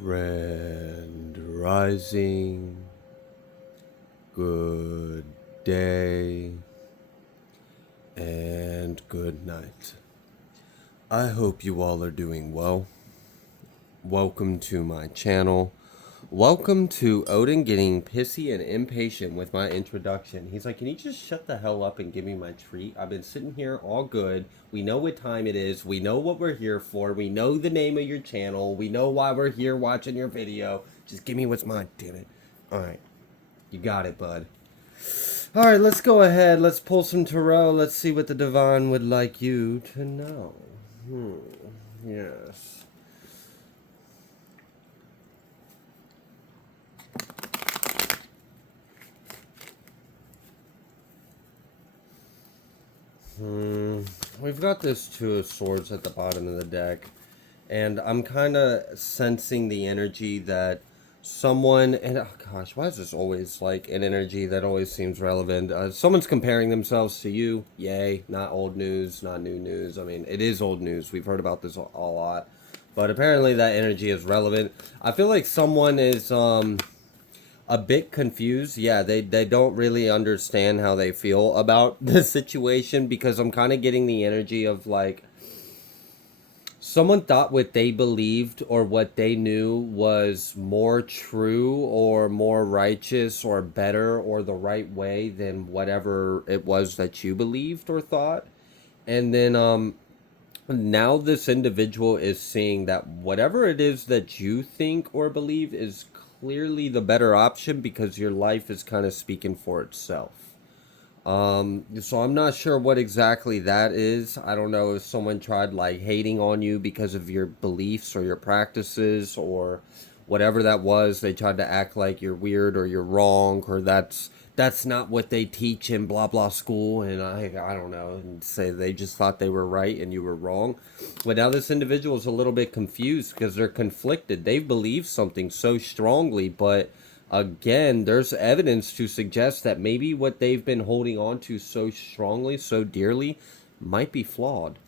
Grand Rising, good day, and good night. I hope you all are doing well. Welcome to my channel. Welcome to Odin getting pissy and impatient with my introduction. He's like, can you just shut the hell up and give me my treat? I've been sitting here all good. We know what time it is. We know what we're here for. We know the name of your channel. We know why we're here watching your video. Just give me what's mine, damn it. Alright. You got it, bud. Alright, let's go ahead. Let's pull some tarot. Let's see what the divine would like you to know. Yes. We've got this Two of Swords at the bottom of the deck, and I'm kind of sensing the energy that someone, and oh gosh, why is this always like an energy that always seems relevant? Someone's comparing themselves to you. Yay, not old news, not new news. I mean, it is old news. We've heard about this a lot, but apparently that energy is relevant. I feel like someone is, a bit confused. Yeah, they don't really understand how they feel about the situation, because I'm kind of getting the energy of like someone thought what they believed or what they knew was more true or more righteous or better or the right way than whatever it was that you believed or thought. And then now this individual is seeing that whatever it is that you think or believe is clearly the better option, because your life is kind of speaking for itself. So I'm not sure what exactly that is. I don't know if someone tried like hating on you because of your beliefs or your practices or whatever that was. They tried to act like you're weird or you're wrong, or that's not what they teach in blah blah school, and I don't know, and say they just thought they were right and you were wrong. But now this individual is a little bit confused because they're conflicted. They believe something so strongly, but again, there's evidence to suggest that maybe what they've been holding on to so strongly, so dearly, might be flawed.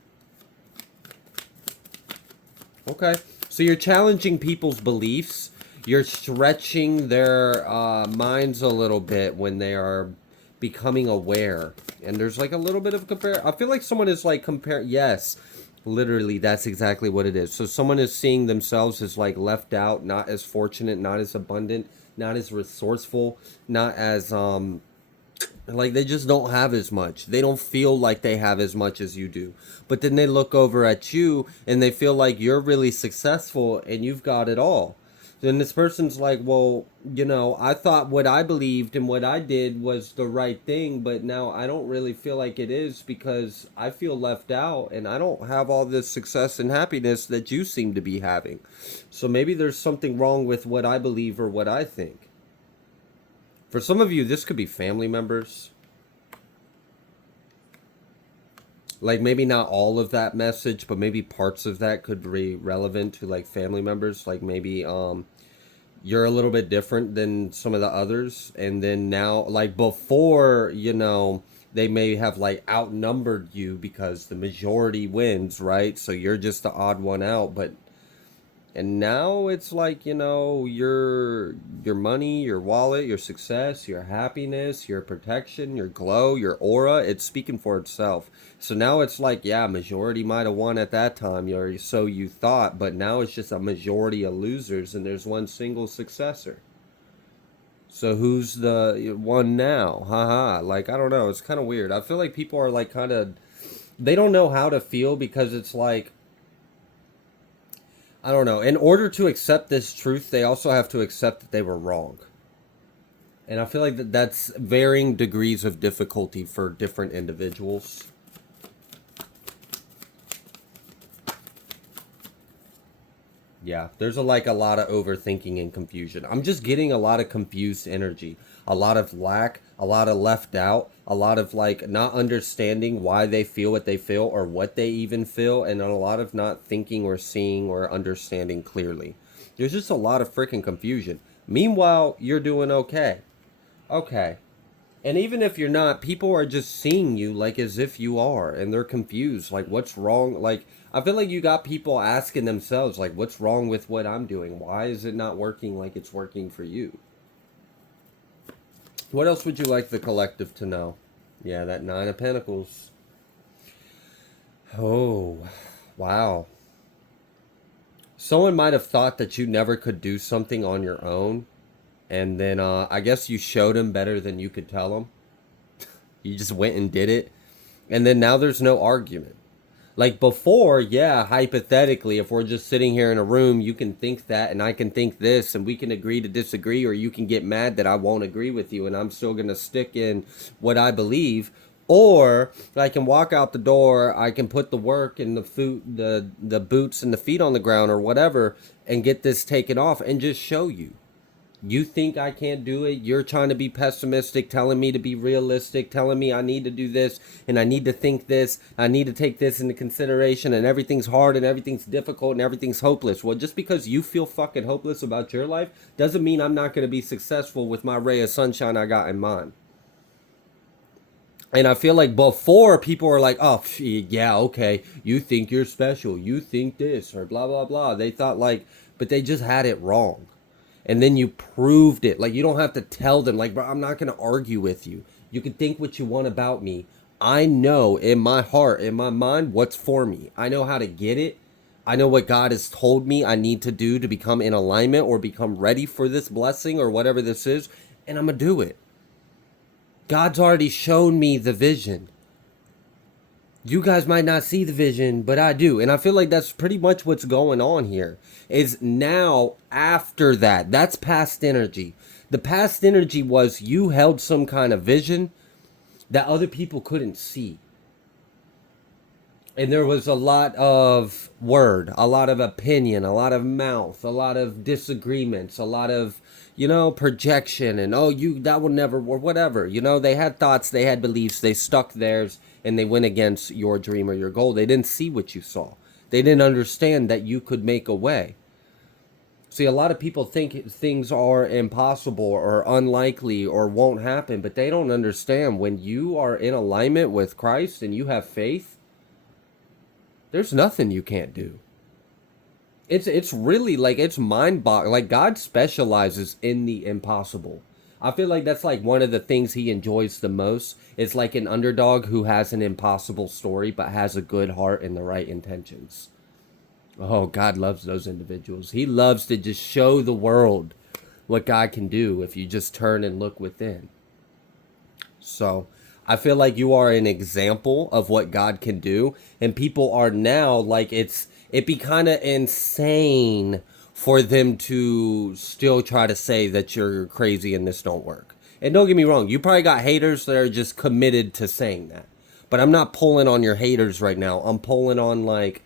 Okay, so you're challenging people's beliefs. You're stretching their minds a little bit when they are becoming aware. And there's like a little bit of compare. I feel like someone is like compare. Yes, literally, that's exactly what it is. So someone is seeing themselves as like left out, not as fortunate, not as abundant, not as resourceful, not as like they just don't have as much. They don't feel like they have as much as you do. But then they look over at you and they feel like you're really successful and you've got it all. Then this person's like, well, you know, I thought what I believed and what I did was the right thing, but now I don't really feel like it is, because I feel left out and I don't have all this success and happiness that you seem to be having. So maybe there's something wrong with what I believe or what I think. For some of you, this could be family members. Like maybe not all of that message, but maybe parts of that could be relevant to like family members. Like maybe you're a little bit different than some of the others, and then now, like before, you know, they may have like outnumbered you because the majority wins, right? So you're just the odd one out, but and now it's like, you know, your money, your wallet, your success, your happiness, your protection, your glow, your aura, it's speaking for itself. So now it's like, yeah, majority might have won at that time, or so you thought, but now it's just a majority of losers and there's one single successor. So who's the one now? Haha. Like, I don't know. It's kind of weird. I feel like people are like kind of, they don't know how to feel, because it's like, I don't know. In order to accept this truth, they also have to accept that they were wrong. And I feel like that's varying degrees of difficulty for different individuals. Yeah, there's like a lot of overthinking and confusion. I'm just getting a lot of confused energy, a lot of lack, a lot of left out, a lot of like not understanding why they feel what they feel or what they even feel, and a lot of not thinking or seeing or understanding clearly. There's just a lot of freaking confusion. Meanwhile, you're doing okay. Okay. And even if you're not, people are just seeing you like as if you are, and they're confused. Like, what's wrong? Like, I feel like you got people asking themselves, like, what's wrong with what I'm doing? Why is it not working like it's working for you? What else would you like the collective to know? Yeah, that Nine of Pentacles. Oh, wow. Someone might have thought that you never could do something on your own, and then I guess you showed them better than you could tell them. You just went and did it, and then now there's no argument. Like before, yeah, hypothetically, if we're just sitting here in a room, you can think that and I can think this and we can agree to disagree, or you can get mad that I won't agree with you and I'm still going to stick in what I believe. Or I can walk out the door, I can put the work and the foot, the boots and the feet on the ground or whatever and get this taken off and just show you. You think I can't do it? You're trying to be pessimistic, telling me to be realistic, telling me I need to do this and I need to think this, I need to take this into consideration, and everything's hard and everything's difficult and everything's hopeless. Well, just because you feel fucking hopeless about your life doesn't mean I'm not going to be successful with my ray of sunshine I got in mind. And I feel like before people are like, oh, yeah, okay, you think you're special, you think this, or blah, blah, blah. They thought like, but they just had it wrong. And then you proved it. Like, you don't have to tell them, like, bro, I'm not going to argue with you. You can think what you want about me. I know in my heart, in my mind, what's for me. I know how to get it. I know what God has told me I need to do to become in alignment or become ready for this blessing or whatever this is. And I'm going to do it. God's already shown me the vision. You guys might not see the vision, but I do. And I feel like that's pretty much what's going on here. Is now after that, that's past energy. The past energy was you held some kind of vision that other people couldn't see. And there was a lot of word, a lot of opinion, a lot of mouth, a lot of disagreements, a lot of, projection and, oh, that will never, or whatever. They had thoughts, they had beliefs, they stuck theirs and they went against your dream or your goal. They didn't see what you saw. They didn't understand that you could make a way. See, a lot of people think things are impossible or unlikely or won't happen, but they don't understand when you are in alignment with Christ and you have faith, there's nothing you can't do. It's really like it's mind-boggling. Like God specializes in the impossible. I feel like that's like one of the things he enjoys the most. It's like an underdog who has an impossible story but has a good heart and the right intentions. Oh, God loves those individuals. He loves to just show the world what God can do if you just turn and look within. So I feel like you are an example of what God can do. And people are now like it'd be kind of insane for them to still try to say that you're crazy and this don't work. And don't get me wrong, you probably got haters that are just committed to saying that. But I'm not pulling on your haters right now. I'm pulling on like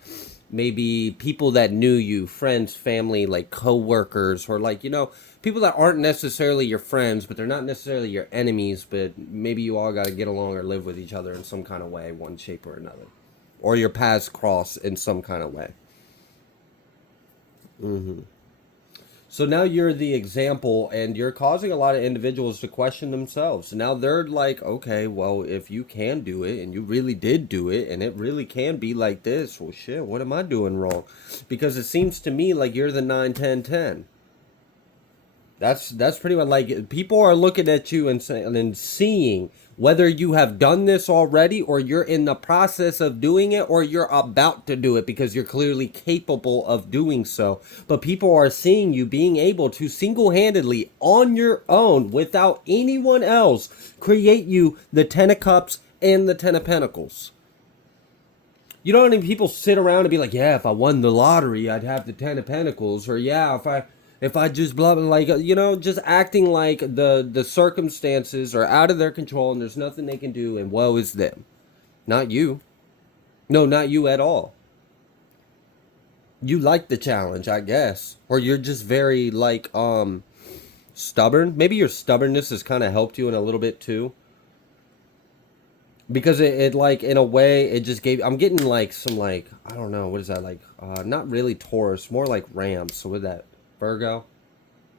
maybe people that knew you, friends, family, like coworkers, or like, people that aren't necessarily your friends, but they're not necessarily your enemies, but maybe you all got to get along or live with each other in some kind of way, one shape or another. Or your paths cross in some kind of way. So now you're the example and you're causing a lot of individuals to question themselves. Now they're like, okay, well, if you can do it and you really did do it and it really can be like this, well, shit, what am I doing wrong? Because it seems to me like you're the 9-10-10. That's pretty much like people are looking at you and saying and seeing whether you have done this already or you're in the process of doing it or you're about to do it because you're clearly capable of doing so. But people are seeing you being able to single-handedly on your own without anyone else create you the 10 of cups and the 10 of pentacles. You know how many people sit around and be like, yeah, if I won the lottery, I'd have the 10 of pentacles, or yeah, if I just blah, blah, like, just acting like the circumstances are out of their control and there's nothing they can do and woe is them. Not you. No, not you at all. You like the challenge, I guess. Or you're just very, like, stubborn. Maybe your stubbornness has kind of helped you in a little bit, too. Because it like, in a way, it just gave... I'm getting, like, some, like... I don't know. What is that, like? Not really Taurus. More like Ram. So with that... Virgo?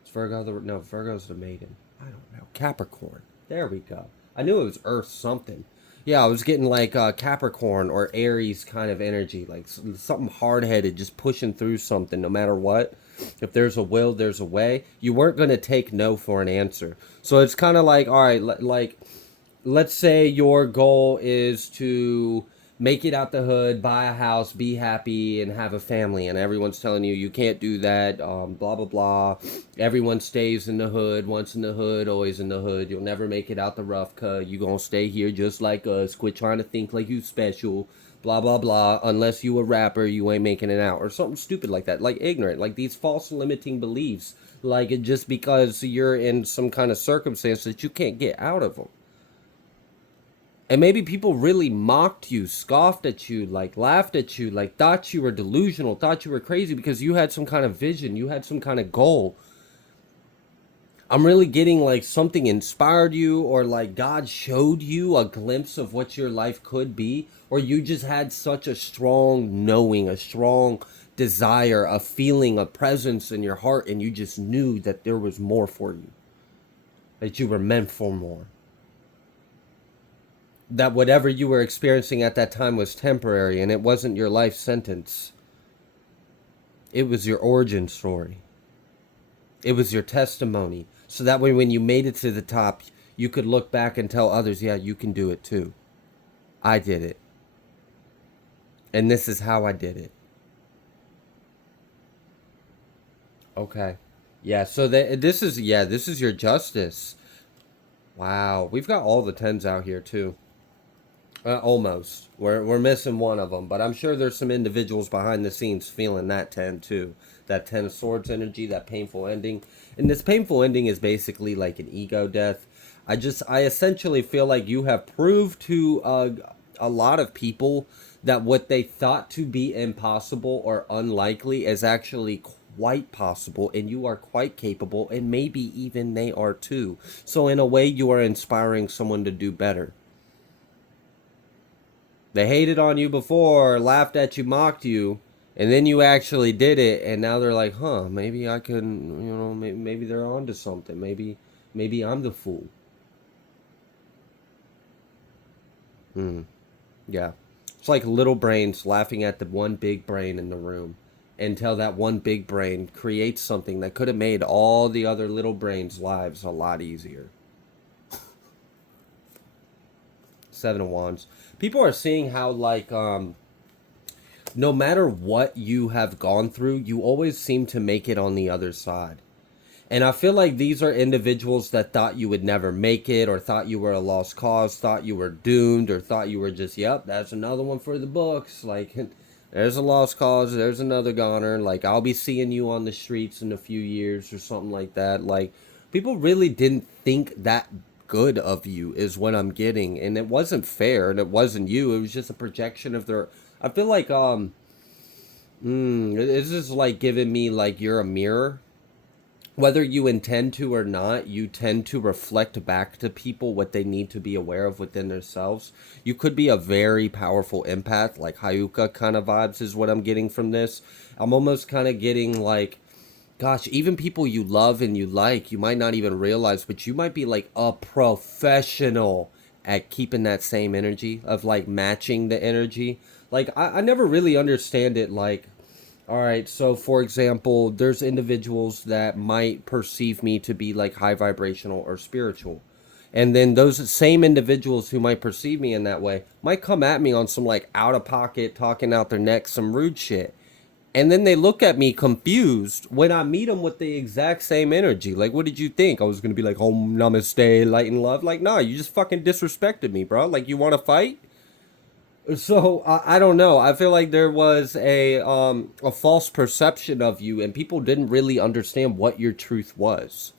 Is Virgo the... No, Virgo's the maiden. I don't know. Capricorn. There we go. I knew it was Earth something. Yeah, I was getting like Capricorn or Aries kind of energy, like something hard headed, just pushing through something no matter what. If there's a will, there's a way. You weren't going to take no for an answer. So it's kind of like, all right, like let's say your goal is to make it out the hood, buy a house, be happy, and have a family, and everyone's telling you you can't do that, blah blah blah. Everyone stays in the hood, once in the hood, always in the hood. You'll never make it out the rough, cuz you gonna stay here just like us. Quit trying to think like you special, blah blah blah. Unless you a rapper, you ain't making it out, or something stupid like that, like ignorant, like these false limiting beliefs, like it just because you're in some kind of circumstance that you can't get out of them. And maybe people really mocked you, scoffed at you, like laughed at you, like thought you were delusional, thought you were crazy because you had some kind of vision, you had some kind of goal. I'm really getting like something inspired you, or like God showed you a glimpse of what your life could be, or you just had such a strong knowing, a strong desire, a feeling, a presence in your heart, and you just knew that there was more for you, that you were meant for more, that whatever you were experiencing at that time was temporary and it wasn't your life sentence. It was your origin story. It was your testimony. So that way, when you made it to the top, you could look back and tell others, yeah, you can do it too. I did it. And this is how I did it. Okay. Yeah, so this is your justice. Wow. We've got all the tens out here too. Almost. We're missing one of them, but I'm sure there's some individuals behind the scenes feeling that 10 too. That 10 of swords energy, that painful ending. And this painful ending is basically like an ego death. I essentially feel like you have proved to a lot of people that what they thought to be impossible or unlikely is actually quite possible, and you are quite capable, and maybe even they are too. So in a way, you are inspiring someone to do better. They hated on you before, laughed at you, mocked you, and then you actually did it, and now they're like, huh, maybe I can, maybe they're onto something. Maybe I'm the fool. Hmm. Yeah. It's like little brains laughing at the one big brain in the room until that one big brain creates something that could have made all the other little brains' lives a lot easier. Seven of Wands. People are seeing how, like, no matter what you have gone through, you always seem to make it on the other side. And I feel like these are individuals that thought you would never make it, or thought you were a lost cause, thought you were doomed, or thought you were just, yep, that's another one for the books. Like, there's a lost cause, there's another goner. Like, I'll be seeing you on the streets in a few years or something like that. Like, people really didn't think that good of you, is what I'm getting. And it wasn't fair, and it wasn't you. It was just a projection of their. I feel like, this is like giving me, like, you're a mirror. Whether you intend to or not, you tend to reflect back to people what they need to be aware of within themselves. You could be a very powerful empath, like Hayuka kind of vibes is what I'm getting from this. I'm almost kind of getting like, gosh, even people you love and you like, you might not even realize, but you might be like a professional at keeping that same energy, of like matching the energy. Like, I never really understand it, like, all right, so for example, there's individuals that might perceive me to be like high vibrational or spiritual. And then those same individuals who might perceive me in that way might come at me on some like out of pocket, talking out their neck, some rude shit. And then they look at me confused when I meet them with the exact same energy. Like, what did you think? I was going to be like, home, namaste, light and love? Like, nah, you just fucking disrespected me, bro. Like, you want to fight? So I don't know. I feel like there was a false perception of you, and people didn't really understand what your truth was.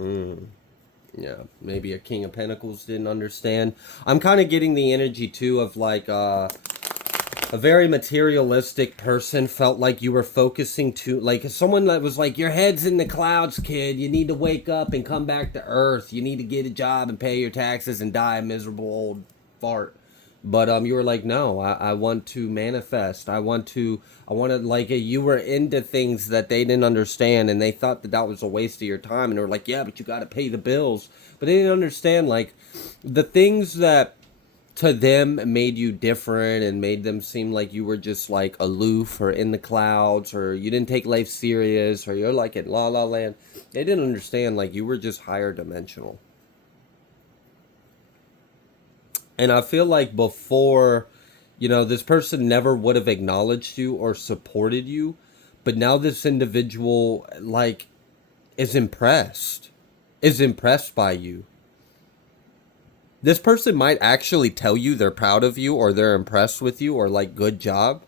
Mm, yeah, maybe a King of Pentacles didn't understand. I'm kind of getting the energy too of like a very materialistic person felt like you were focusing too, like someone that was like, your head's in the clouds, kid, you need to wake up and come back to earth, you need to get a job and pay your taxes and die a miserable old fart. But you were like, no, I want to manifest. I want to like you were into things that they didn't understand, and they thought that that was a waste of your time, and they were like, yeah, but you got to pay the bills. But they didn't understand like the things that to them made you different and made them seem like you were just like aloof or in the clouds or you didn't take life serious or you're like in la la land. They didn't understand like you were just higher dimensional. And I feel like before, this person never would have acknowledged you or supported you, but now this individual like is impressed by you. This person might actually tell you they're proud of you or they're impressed with you or like good job.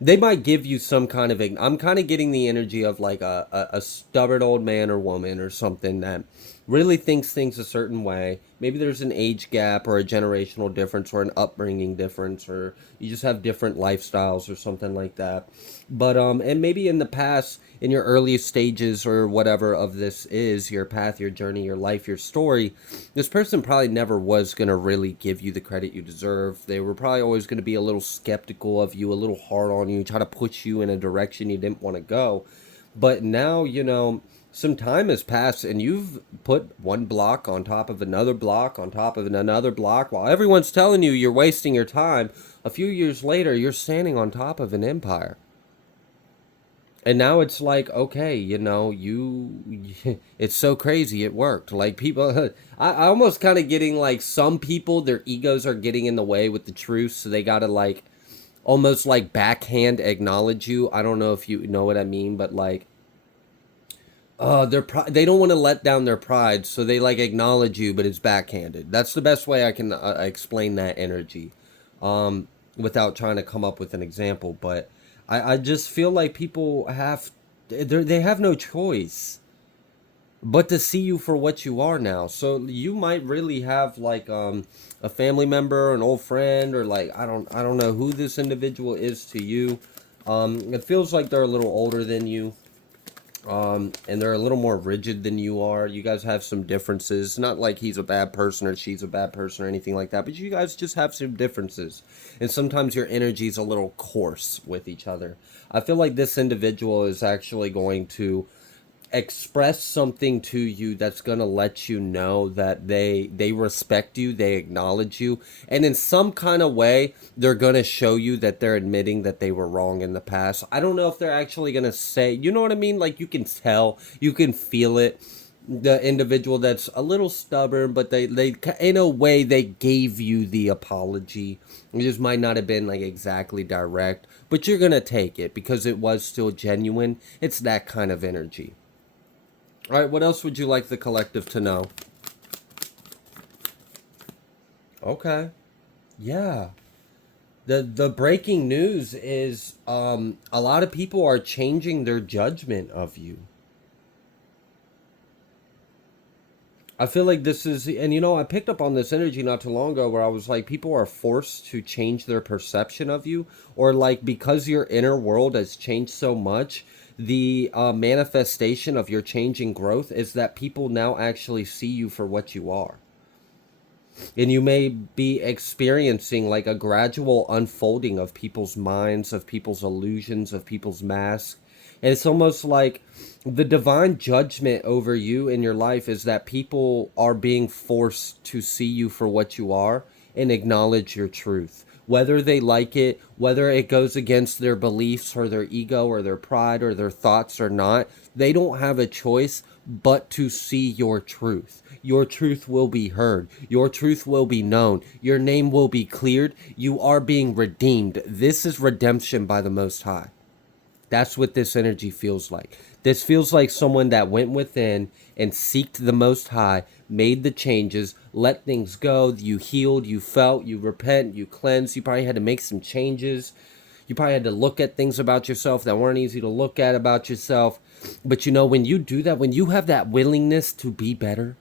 They might give you some kind of I'm kind of getting the energy of like a stubborn old man or woman or something that really thinks things a certain way. Maybe there's an age gap or a generational difference or an upbringing difference or you just have different lifestyles or something like that. But and maybe in the past, in your earliest stages or whatever of this is your path, your journey, your life, your story, this person probably never was going to really give you the credit you deserve. They were probably always going to be a little skeptical of you, a little hard on you, try to push you in a direction you didn't want to go. But now, some time has passed and you've put one block on top of another block on top of another block while everyone's telling you you're wasting your time. A few years later, you're standing on top of an empire. And now it's like, okay, it's so crazy it worked. Like people, I almost kind of getting like some people, their egos are getting in the way with the truth. So they got to like almost like backhand acknowledge you. I don't know if you know what I mean, but like, they don't want to let down their pride. So they like acknowledge you, but it's backhanded. That's the best way I can explain that energy. Without trying to come up with an example, but I just feel like people they have no choice but to see you for what you are now. So you might really have like a family member, an old friend, or like I don't know who this individual is to you. It feels like they're a little older than you. And they're a little more rigid than you are. You guys have some differences. Not like he's a bad person or she's a bad person or anything like that, but you guys just have some differences. And sometimes your energy's a little coarse with each other. I feel like this individual is actually going to express something to you that's going to let you know that they respect you, they acknowledge you, and in some kind of way they're going to show you that they're admitting that they were wrong in the past. I don't know if they're actually going to say, you know what I mean, like you can tell, you can feel it, the individual that's a little stubborn, but they in a way they gave you the apology. It just might not have been like exactly direct, but you're going to take it because it was still genuine. It's that kind of energy. All right, what else would you like the collective to know? Okay. Yeah. The breaking news is a lot of people are changing their judgment of you. I feel like this is, and I picked up on this energy not too long ago where I was like, people are forced to change their perception of you, or like because your inner world has changed so much, the manifestation of your changing growth is that people now actually see you for what you are. And you may be experiencing like a gradual unfolding of people's minds, of people's illusions, of people's masks. And it's almost like the divine judgment over you in your life is that people are being forced to see you for what you are and acknowledge your truth. Whether they like it, whether it goes against their beliefs or their ego or their pride or their thoughts or not, they don't have a choice but to see your truth. Your truth will be heard. Your truth will be known. Your name will be cleared. You are being redeemed. This is redemption by the Most High. That's what this energy feels like. This feels like someone that went within and seeked the Most High, made the changes, let things go. You healed, you felt, you repent, you cleansed. You probably had to make some changes. You probably had to look at things about yourself that weren't easy to look at about yourself. But when you do that, when you have that willingness to be better,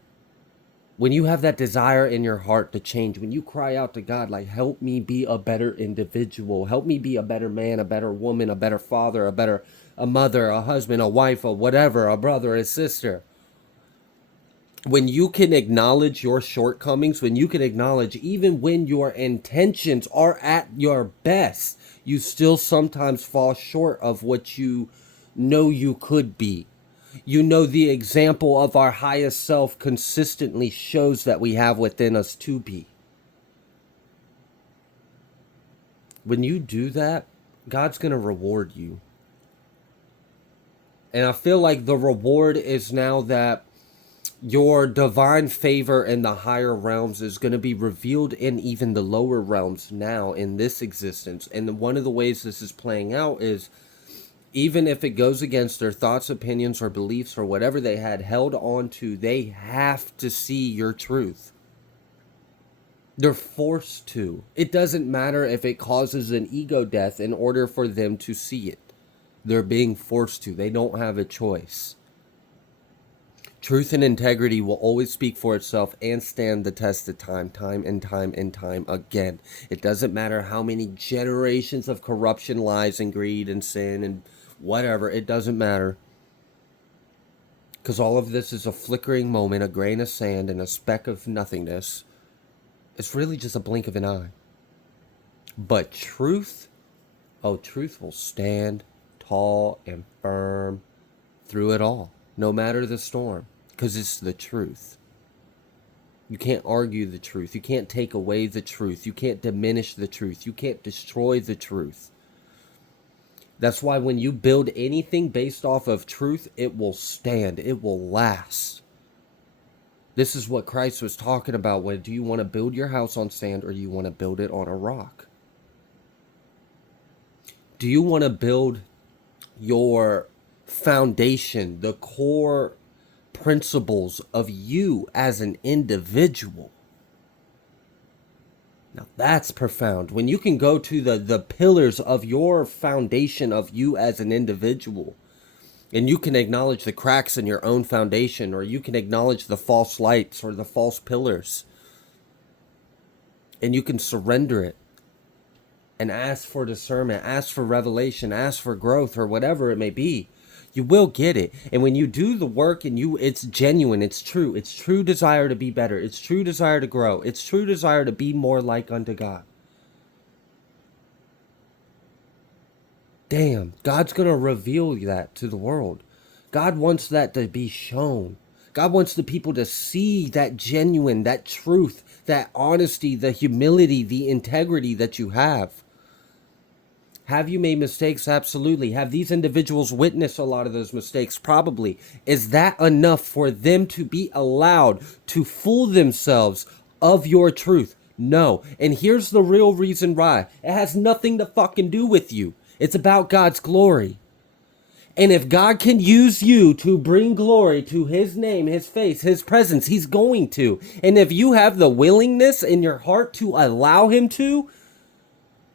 when you have that desire in your heart to change, when you cry out to God, like, help me be a better individual, help me be a better man, a better woman, a better father, a mother, a husband, a wife, a whatever, a brother, a sister. When you can acknowledge your shortcomings, when you can acknowledge even when your intentions are at your best, you still sometimes fall short of what you know you could be. You know, the example of our highest self consistently shows that we have within us to be. When you do that, God's going to reward you. And I feel like the reward is now that your divine favor in the higher realms is going to be revealed in even the lower realms now in this existence. And one of the ways this is playing out is even if it goes against their thoughts, opinions, or beliefs or whatever they had held on to, they have to see your truth. They're forced to. It doesn't matter if it causes an ego death in order for them to see it. They're being forced to. They don't have a choice. Truth and integrity will always speak for itself and stand the test of time, time and time and time again. It doesn't matter how many generations of corruption, lies, and greed and sin and whatever. It doesn't matter. Because all of this is a flickering moment, a grain of sand, and a speck of nothingness. It's really just a blink of an eye. But truth, oh, truth will stand tall and firm through it all, no matter the storm, because it's the truth. You can't argue the truth. You can't take away the truth. You can't diminish the truth. You can't destroy the truth. That's why when you build anything based off of truth, it will stand. It will last. This is what Christ was talking about. When do you want to build your house on sand or do you want to build it on a rock? Do you want to build your foundation, the core principles of you as an individual? Now that's profound. When you can go to the pillars of your foundation of you as an individual, and you can acknowledge the cracks in your own foundation, or you can acknowledge the false lights or the false pillars, and you can surrender it and ask for discernment, ask for revelation, ask for growth, or whatever it may be, you will get it. And when you do the work and it's genuine, it's true desire to be better, it's true desire to grow, it's true desire to be more like unto God. Damn, God's going to reveal that to the world. God wants that to be shown. God wants the people to see that genuine, that truth, that honesty, the humility, the integrity that you have. Have you made mistakes? Absolutely. Have these individuals witnessed a lot of those mistakes? Probably. Is that enough for them to be allowed to fool themselves of your truth? No. And here's the real reason why. It has nothing to fucking do with you. It's about God's glory. And if God can use you to bring glory to his name, his face, his presence, he's going to. And if you have the willingness in your heart to allow him to,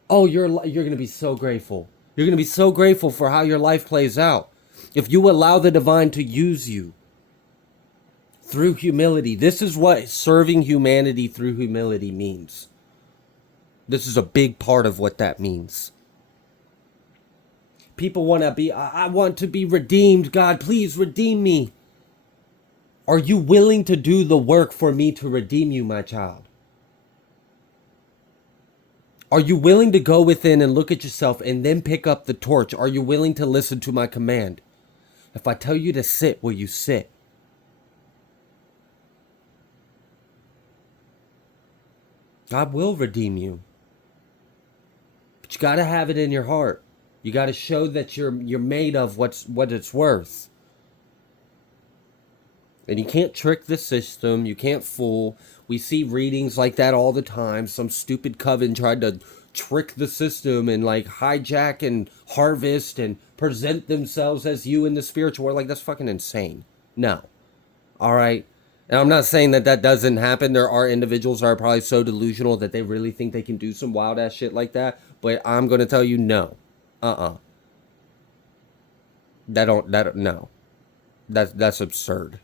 oh, you're going to be so grateful. You're going to be so grateful for how your life plays out. If you allow the divine to use you through humility. This is what serving humanity through humility means. This is a big part of what that means. People want to be, I want to be redeemed. God, please redeem me. Are you willing to do the work for me to redeem you, my child? Are you willing to go within and look at yourself and then pick up the torch? Are you willing to listen to my command? If I tell you to sit, will you sit? God will redeem you. But you got to have it in your heart. You got to show that you're made of what it's worth. And you can't trick the system. You can't fool. We see readings like that all the time. Some stupid coven tried to trick the system and like hijack and harvest and present themselves as you in the spiritual world. Like, that's fucking insane. No. All right. And I'm not saying that that doesn't happen. There are individuals that are probably so delusional that they really think they can do some wild ass shit like that. But I'm going to tell you no. No. That's absurd.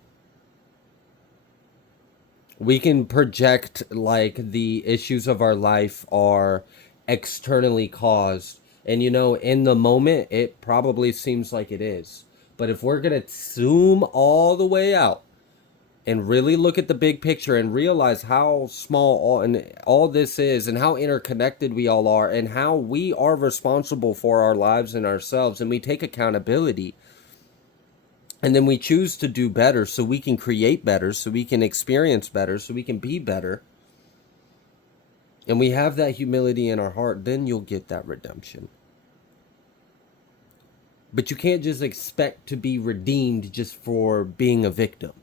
We can project like the issues of our life are externally caused. And you know, in the moment, it probably seems like it is. But if we're going to zoom all the way out and really look at the big picture and realize how small all this is, and how interconnected we all are, and how we are responsible for our lives and ourselves, and we take accountability, and then we choose to do better so we can create better, so we can experience better, so we can be better, and we have that humility in our heart, then you'll get that redemption. But you can't just expect to be redeemed just for being a victim.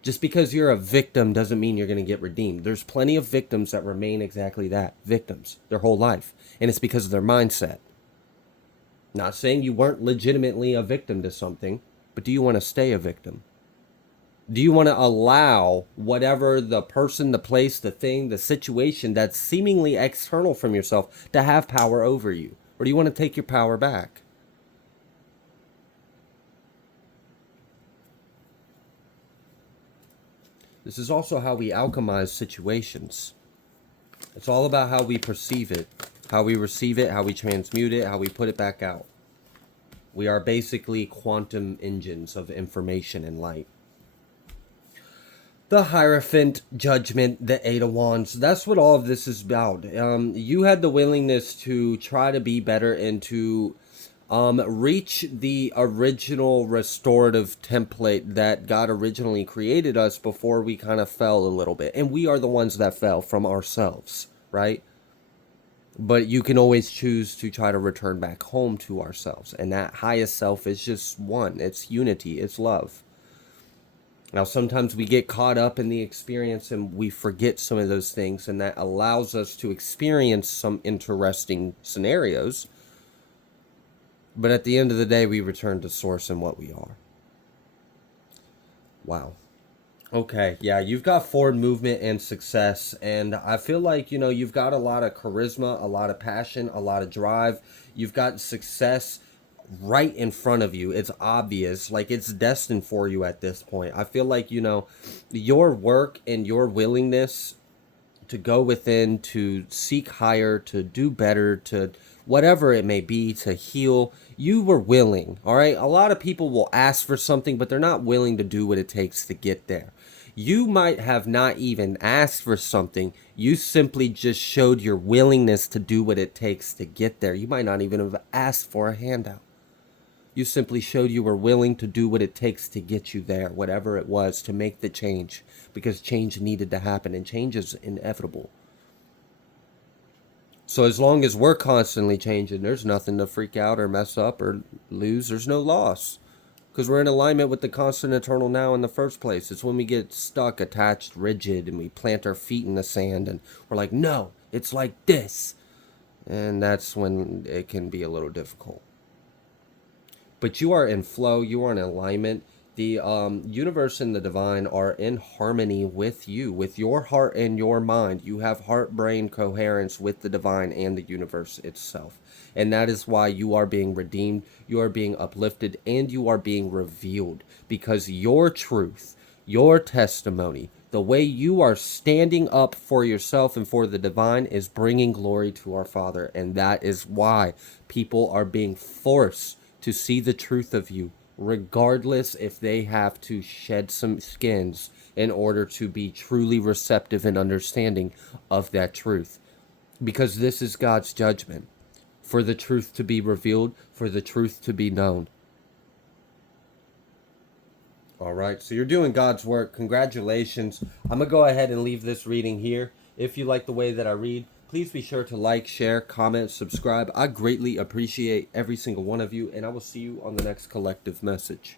Just because you're a victim doesn't mean you're going to get redeemed. There's plenty of victims that remain exactly that, victims, their whole life. And it's because of their mindset. Not saying you weren't legitimately a victim to something, but do you want to stay a victim? Do you want to allow whatever the person, the place, the thing, the situation that's seemingly external from yourself to have power over you? Or do you want to take your power back? This is also how we alchemize situations. It's all about how we perceive it, how we receive it, how we transmute it, how we put it back out. We are basically quantum engines of information and light. The Hierophant, Judgment, the Eight of Wands. That's what all of this is about. You had the willingness to try to be better and to reach the original restorative template that God originally created us before we kind of fell a little bit. And we are the ones that fell from ourselves, right? But you can always choose to try to return back home to ourselves. And that highest self is just one. It's unity. It's love. Now, sometimes we get caught up in the experience and we forget some of those things. And that allows us to experience some interesting scenarios. But at the end of the day, we return to source and what we are. Wow. Okay, yeah, you've got forward movement and success. And I feel like, you've got a lot of charisma, a lot of passion, a lot of drive. You've got success right in front of you. It's obvious, like it's destined for you at this point. I feel like, your work and your willingness to go within, to seek higher, to do better, to whatever it may be, to heal. You were willing, all right? A lot of people will ask for something, but they're not willing to do what it takes to get there. You might have not even asked for something. You simply just showed your willingness to do what it takes to get there. You might not even have asked for a handout. You simply showed you were willing to do what it takes to get you there, whatever it was, to make the change, because change needed to happen, and change is inevitable. So as long as we're constantly changing, there's nothing to freak out or mess up or lose. There's no loss, because we're in alignment with the constant eternal now in the first place. It's when we get stuck, attached, rigid, and we plant our feet in the sand and we're like, no, it's like this. And that's when it can be a little difficult. But you are in flow, you are in alignment. The universe and the divine are in harmony with you, with your heart and your mind. You have heart-brain coherence with the divine and the universe itself. And that is why you are being redeemed, you are being uplifted, and you are being revealed. Because your truth, your testimony, the way you are standing up for yourself and for the divine is bringing glory to our Father. And that is why people are being forced to see the truth of you, regardless if they have to shed some skins in order to be truly receptive and understanding of that truth. Because this is God's judgment, for the truth to be revealed, for the truth to be known. All right, so you're doing God's work. Congratulations. I'm going to go ahead and leave this reading here. If you like the way that I read, please be sure to like, share, comment, subscribe. I greatly appreciate every single one of you, and I will see you on the next collective message.